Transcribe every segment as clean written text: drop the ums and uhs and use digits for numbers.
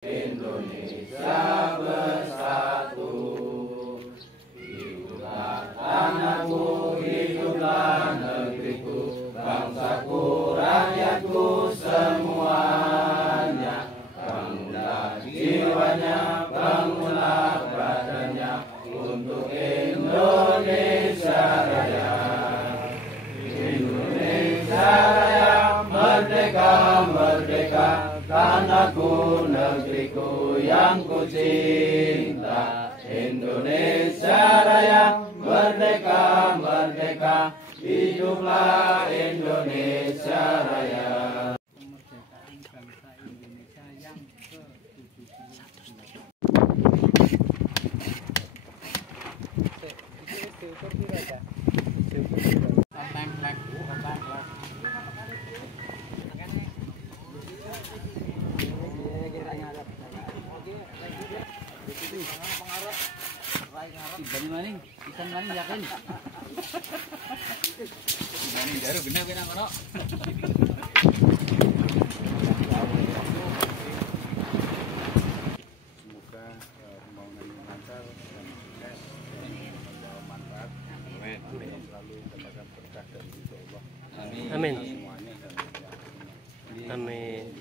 Indonesia bersatu. Hiduplah tanahku, hiduplah negeriku, bangsaku, rakyatku semuanya. Bangunlah jiwanya, bangunlah badannya untuk Indonesia Raya. Indonesia Raya, merdeka, merdeka, tanahku, negeriku yang ku cinta. Indonesia Raya, merdeka, merdeka, hiduplah Indonesia Raya. Kemerdekaan bangsa Indonesia yang ke-77. Maning, ikan maning yakin. Maning jaru benar benar kono. Semoga pembangunan ini lancar dan sukses dan membawa manfaat. Amin. Selalu mendapatkan berkah dari Allah. Amin. Semuanya dan Amin.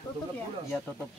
Tutup ya? Iya tutup.